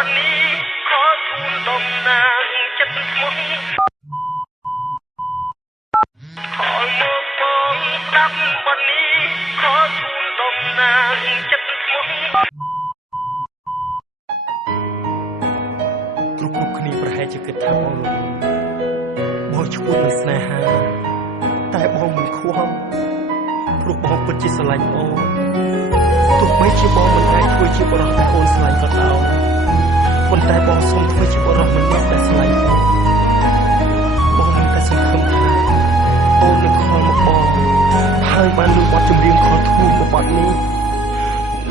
วันนี้ขอทูลดมนางจัดสมุนขอมอบมองตับวันนี้ขอทูลดมนางจัดสมุนគ្រប់គ្នាប្រហែលជាគិតថាបងឈ្មោះនឹងស្នេហាតែបងមិនខ្វល់ព្រោះបងពិតជាស្រឡាញ់អូនទោះបីជាបងមិនអាចធ្វើជាបរិសុទ្ធតែអូនស្រឡាញ់ក៏ដោយប៉ុន្តែបងសូមធ្វើជាបរិសុទ្ធម្នាក់ដែលស្រឡាញ់អូនបងនឹងតែសង្ឃឹមថាអូននឹងខំមកបងហើយបានលើបទចម្រៀងខលធូរមួយបទនេះ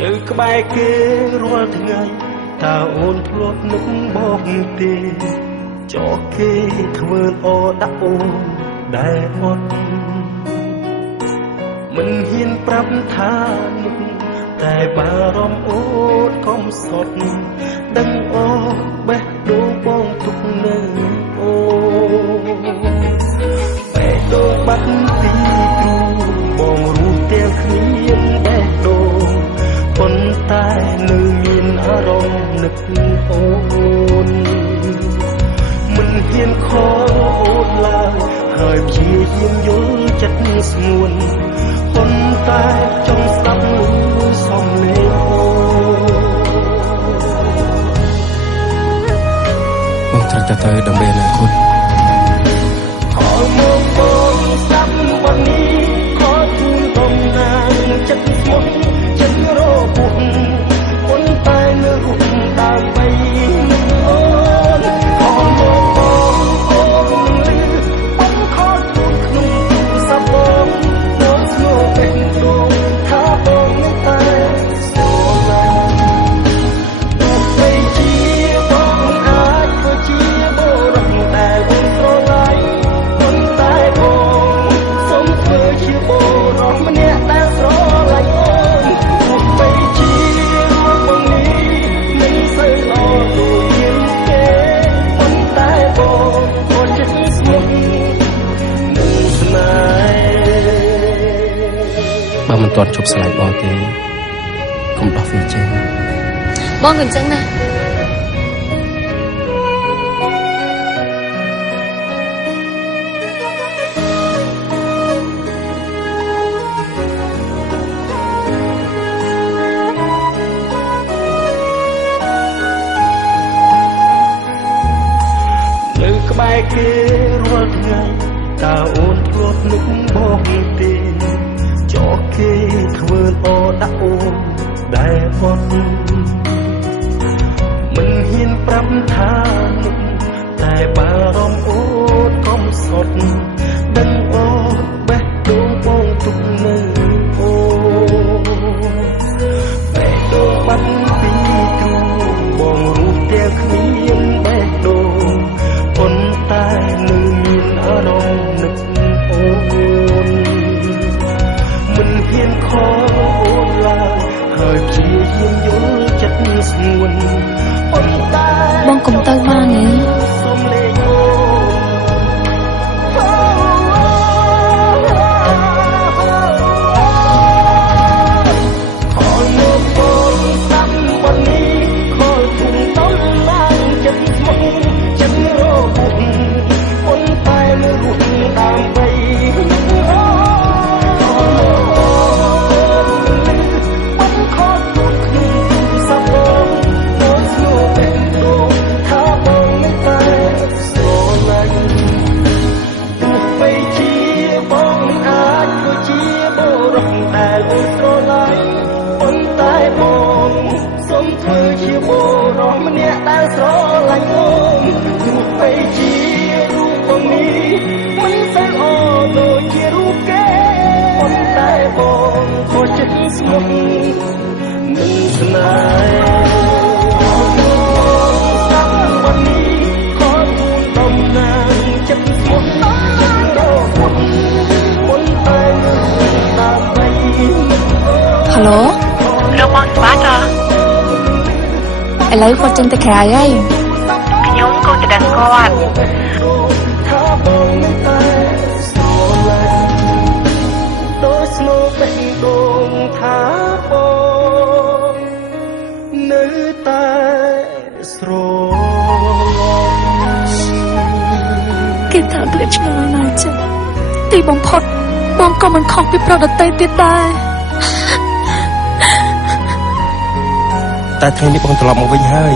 នៅក្បែរគេរាល់ថ្ងៃតើអូនធ្លាប់នឹកមកទេចោះគេធ្វើអដាក់អូនដែលអត់មិនហ៊ានប្រាប់ថានឹកតែបារម្ភអូនកុំសត់ដឹងអូបេះដូងបងទុកនៅអូបេះដូងបាត់ទីទ្រូងបងរស់ទាំងគ្មានបេះដូងប៉ុន្តែនៅមានអារម្មណ៍នឹកអូនមិនហ៊ានខកអូនឡើយហើយព្យាយាមយល់ចិត្តស្ងួនប៉ុន្តែចង់ស្ដាប់សំឡេងអូនត្រូវតែទៅដើម្បីអនាគតខលមកបងស្ដាប់วันนี้ខលជូនដំណើរចិត្តស្មុតចិត្តរពុះប៉ុន្តែនៅរូបដើម្បីនឹងអូនខលមកបងអូនលឺបងខលជូនក្នុងទូរស័ព្ទបងបងស្នូបេះដូងថាបងនឹងតែស្រឡាញ់ទោះបីជាបងអាចធ្វើជាបរិសុទ្ធតែបងស្រឡាញ់ប៉ុន្តែបងសូមធ្វើជាបរិសុទ្ធម្នាក់ដែលស្រឡាញ់អូនទោះបីជារូបបងនេះមិនសូវល្អដូចជាគេប៉ុន្តែបងក៏ចិត្តស្មុគនឹងស្នេហ៍បើមិនទាន់ជប់ស្លាញ់បងទេកុំដោះវាចេញបងក៏អញ្ចឹងណានៅក្បែរគេរាល់ថ្ងៃតើអូនធ្លាប់នឹកមកទេចោះគេធ្វើអដាក់អូនដែលអត់មិនហ៊ានប្រាប់ថានឹកតែបារម្ភអូនកុំសត់ដឹងអូបេះដូងបងទុកនៅអូបេះដូងបាត់ពីទ្រូងបងរស់ទាំងគ្មានបេះដូងប៉ុន្តែនៅមានអារម្មណ៍នឹកអូនមិនហ៊ានខកអូនឡើយហើយព្យាយាមយល់ចិត្តស្ងួនប៉ុន្តែបងកុំទៅបានទេសូមលេងអូខលមកបងស្ដាប់วันนี้ខលធំតំឡើងចិត្តស្មុគចិត្តរពុះប៉ុន្តែនៅរូបដើម្បីនឹកអូបងខលទូចក្នុងទូរស័ព្ទបងបងស្នូបេះដូងថាបងនឹងតែស្រឡាញ់ទោះបីជាបងអាចធ្វើជាបរិសុទ្ធតែអូនស្រឡាញ់ប៉ុន្តែបងសូមធ្វើជាបរិសុទ្ធម្នាក់ដែលស្រឡាញ់អូនទោះបីជារូបបងនេះមិនសូវល្អដូចជារូបគេប៉ុន្តែបងក៏ចិត្តស្មុគនឹងស្នេហ៍ស្ដាប់วันนี้ខលជូនដំណើរចិត្តស្មុគចិត្តរពុះប៉ុន្តែដើម្បីនឹកអូន ហៅឡូរកបងច្បាស់ហ៎ឥឡូវគាត់ចេញទៅក្រៅហើយខ្ញុំគូទៅដឹងគាត់ថាបងនឹងតែស្រឡាញ់ដូចស្នូបេះដូងថាបងនៅ តែស្រង គេថាក្លៀតឆ្ងល់ណាស់ចា៎ទីបំផុតបងក៏មិនខុសពីប្រុសដទៃទៀតដែរ តែថ្ងៃនេះបងត្រឡប់មកវិញហើយ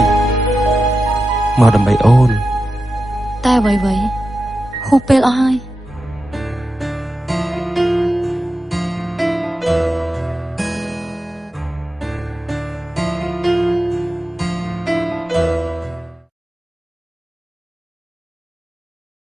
មកដើម្បីអូន តែអ្វីៗហួសពេលអស់ហើយ